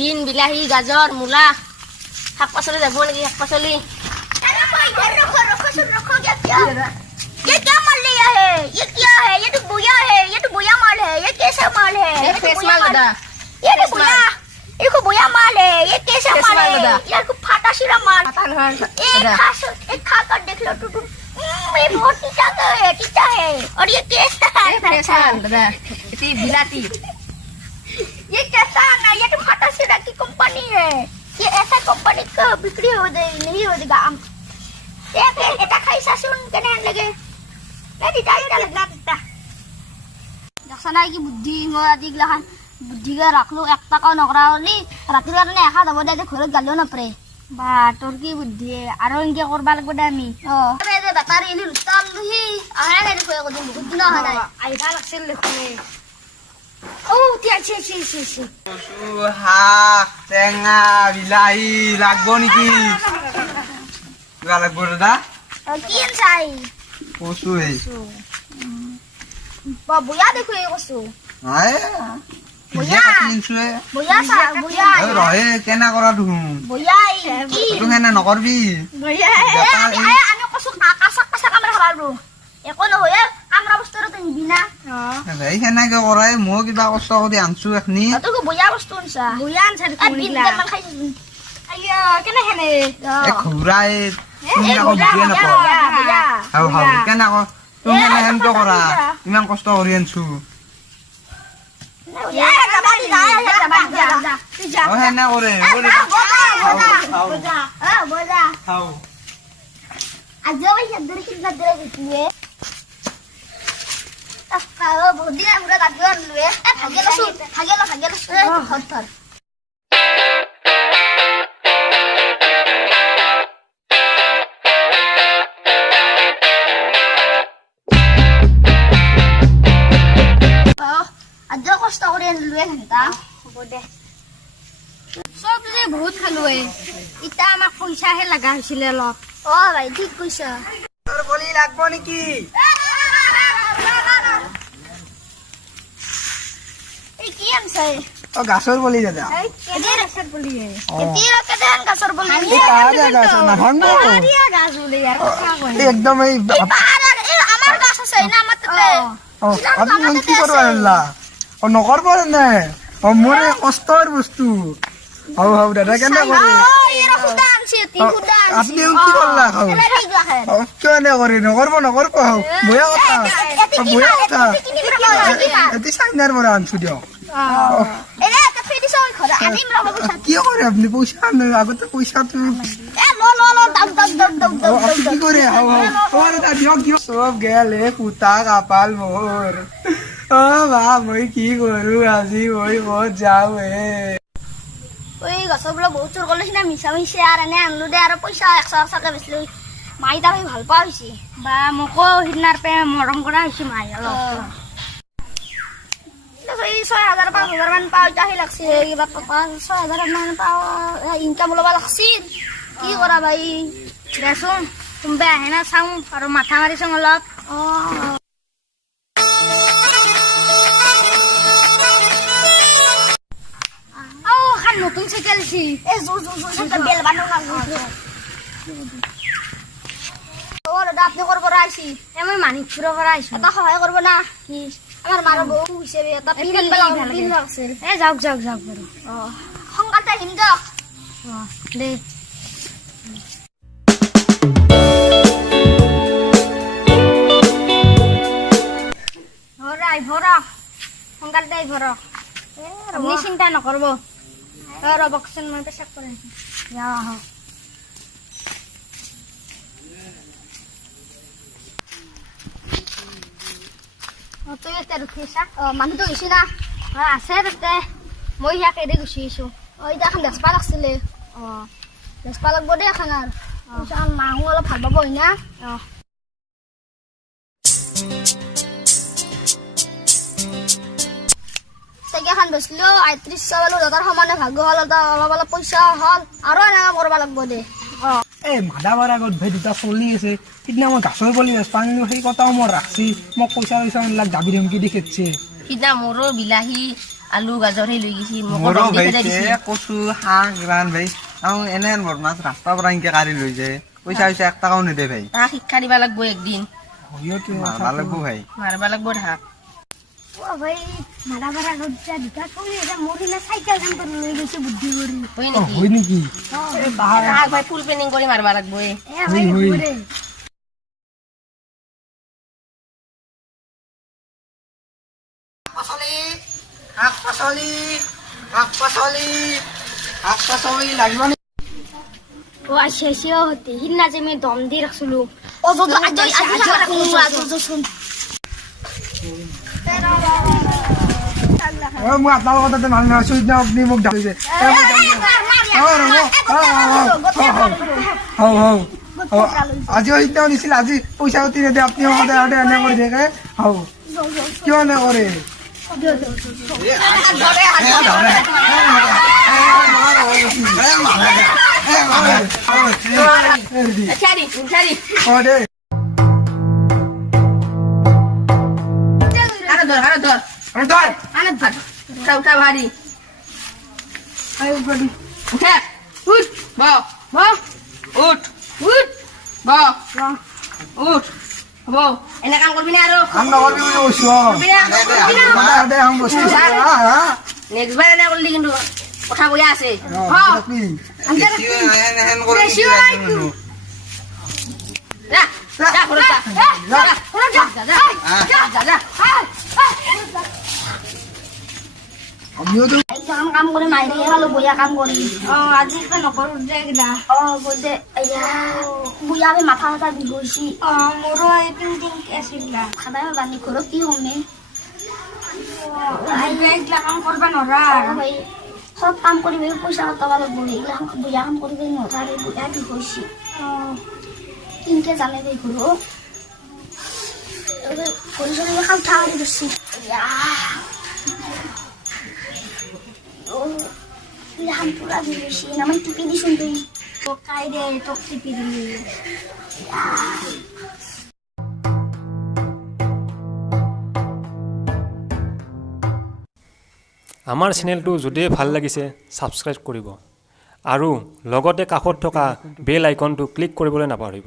Bin বিলাহী গাজৰ মূলা শাক পাচলি যাব নেকি শাক পাচলি ये क्या माल लिया है ये क्या है ये तो बोया माल है ये कैसा माल है ফ্ৰেছ মাল দাদা ये तो बोया ये को बोया माल है ये कैसा Fresh माल माल है दादा। ये को फाटा सिरा माल পাতা নহয় एक खा कर देख लो टुटू ये बहुत टीचा है और ये कैसा ফ্ৰেছ মাল দাদা এটি বিলাতি ये कैसा ना ये तो फाटा सिरा की कंपनी है ये ऐसा कंपनी का बिक्री हो दे नहीं हो देगा ये एटा खाइसा सुन केने लगे नहीं दिता लगना दिता দেখা নাই কি বুদ্ধি মই আজি গিলাখান বুদ্ধিকে ৰাখলো 1 টাকাও নকৰা হলি ৰাতিৰ কাৰণে এখা যাব দে ঘৰত গালিও নপৰে বা তোৰ কি বুদ্ধি আৰু এনেকে কৰবা লাগব দে আমি আৰে যে বেটাৰী এলি ৰুতাল লহি আহে নাই দেখো একদিন বহুত দিন অহা নাই আইভা লাগছিল দেখোনে ও তিয়া ছি শাক টেঙা বিলাহী লাগব নেকি কিবা লাগব দাদা কি চাই কচু এই বা বুয়া দেখো এই কছু বুয়া বুয়া চা বুয়া ৰহে কেনা কৰা দেখোন বুয়া কি তই কেনে নকৰবি বুয়া আমি কছু কাঁচা কামৰা খাবালো একো নহয় কামৰা বস্তুটো নিবি না এই সেনেকে কৰাই মই কিবা কষ্ট কৰি আনছো এখনি তোক বুয়া বস্তু আনছা বুয়া আনছা আৰ বিন বিনটা মান খাইছ আইয়া কেনে হেনে এই ঘূৰাই তুমি আকৌ বুজিয়ে নাপাওঁ হাও কেনে আকৌ তুমি কেনে সেনেকে কৰা ইমান কষ্ট কৰি আনছো সেনে কৰে খাওঁ বহুত দিন আমরা গাড়ি আনলুয়ে ভাগে লসু ঘর ধর আজ কষ্ট করে আনলুয়ে ঘন্টা হ'ব দে সব যে বহুত খালোৱে ইটা আমাক পইচাহে লাগা হৈছিলে অলপ অ ভাই ঠিক কৈছা তোৰ বলি লাগব নেকি এই কি আনছে অ গাছৰ বলি দাদা এদিন আছে বলি অ এদিন কেতেন গাছৰ বলি গাছ নাভাঙব গাছ বুলি ইয়াৰ কথা কয় একদম এই আমাৰ গাছ আছে না আমাৰ তাতে আপুনি কি কৰিব আনিলা অ নকৰব নে অ মোৰ এই কষ্টৰ বস্তু হাও দাদা কেনে কৰে এৰা খুদা আনছে তিন খুদা আনছে আপুনি কি কৰলা খাও এই গ্লাখেন কিয় নে কৰি নকৰব হাও বয়া কথা বয়া কথা এটি চাইনাৰ পৰা আনছো দিয়ক এৰা তে ফেদিছ ওই ঘৰে আনিম ৰা বাবু কি কৰে আপুনি পইচা আনে আগতে পইচাটো এ লো দাম আপুনি কি কৰে হাও দাদা দিয়ক চব গেল হে পুতা কাপাল মোৰ অ বা মই কি কৰো আজি মই ক'ত যাওঁ হে ওই গাছৰ বলে বহুত চোৰ কৰিছ না মিছা আর এনে আনলু দে আর পয়সা 100 টাকা বেচলু মাই তা ভাল পাও হইছি বা মোকো সিদিনাৰ পে মৰম কৰা হৈছে মাই অলপ এই 6000 5000 মান পাও তাহি লাগছে কিবা 6000 মান পাও ইনকাম লবা লাগছিল কি কৰা ভাই দেচোন কোনবা আহে না চাওঁ আৰু মাথা মাৰিছোঁ অলপ খান নতুন চাইকেল আছে এ জো বেল বানো না ও দাদা আপনি করব রাইছি মই মানিকপুৰৰ পৰা আহিছোঁ এটা সহায় কৰব না আমাৰ মাৰ বউ হিসেবে এটা পিন লাগছে যাওক বাৰু সংকালটা হিম যাও দে ভৰা সোনকালতে ভৰ আপুনি চিন্তা নকৰব ৰবকচোন মই পেচাব কৰি তুই এটা ৰুখিছা মানুহটো গেছি না আছে তাতে মই ইয়াক এৰি গুচি আহিছোঁ এতিয়া এখন বেচবা লাগছিলে বেচবা লাগব দে এখন আৰু মাহো অলপ ভাল পাব হয় না চাইকেলখন বেচলো ৩৫ পালো দাদাৰ সমানে ভাগ হ'ল অলপ পইচা হ'ল আৰু এনেকা কৰিব লাগব দে এই মাদাবাৰ আগত ভাই দুটা চলি আছে সিদিনা মই গাছৰ বলি পানী সেই কথাও মই ৰাখছি মোক পইচা এইবিলাক দাবী ধমকি দি খেদছে সিদিনা মোৰো বিলাহী আলু গাজৰ সেই লৈ গৈছি মোক মোৰো ৰং দি ভাই খেদাই দিছি কচু শাক ৰান ভাই আৰু এনে বদমাছ ৰাস্তাৰ পৰা এনেকে কাঢ়ি লৈ যায় পইচা পইচা 1 টকাও নিদে ভাই তাক শিক্ষা দিবা লাগব একদিন মাৰবা লাগব ভাই মাৰবা লাগব তাক ও ভাই মাৰা মাৰা গজ্জা দুটা চলি এটা মৰিলে চাইকেল কাম কৰি লৈ গৈছে বুদ্ধি কৰি হয় নেকি হয় নেকি তাক ভাই ফুল পেনিং কৰি মাৰবা লাগব এ ভাই ঘুরে শাক পাচলি লাগিব নি ও শেষে হতে হিন্না যে আমি দম দিয়ে রাখছিল ও যত আজ শুন মই আপোনালোকৰ তাতে মানুহ আছো এতিয়া আপুনি মোক ডাকিছে আজিও সিদিনাও নিছিল আজি পইচা উঠি নিদিয়ে আপুনি সদায় সদায় এনে কৰি থাকে হও কিয় এনে কৰে ছাড়ি দে আরে ধর উঠা ভারী উঠে উঠ ব উঠ উঠ হব এনে কাম করবি না আরো কাম নকৰিবি বুলি কৈছো নেক্সট বাৰ এনে কৰলি কিন্তু কথা বয়া আছে যা যা ঘৰত যা আমিওতো কাম কৰে মাইৰে ভালো বইয়া কাম কৰবি আজি তো নকৰো দে কিনা বলতে বুয়া আমি মাথা মাথা দি গৈছি মোৰো এই পেইন্টিং আছিল না খাদাই বানি ঘৰত কি হমে এইগিলা কাম কৰবা নৰা ভাই সব কাম কৰিবি পইচা কটাব লাগব এইগিলা বুয়া কাম কৰিবি নজাৰে বুয়া দি গৈছি কিনকে জানে দেই ঘৰো ঘৰি চৰি খাম ঠা কৰি গৈছি হাম পুরা দি গৈছি নামান টিপি দিছোন তুই কাই দে তোক টিপি দিলি আমাৰ চেনেলটো যদি ভাল লাগিছে ছাবস্ক্ৰাইব কৰিব আৰু লগতে কাষত থকা বেল আইকনটো ক্লিক কৰিবলৈ নাপাহৰিব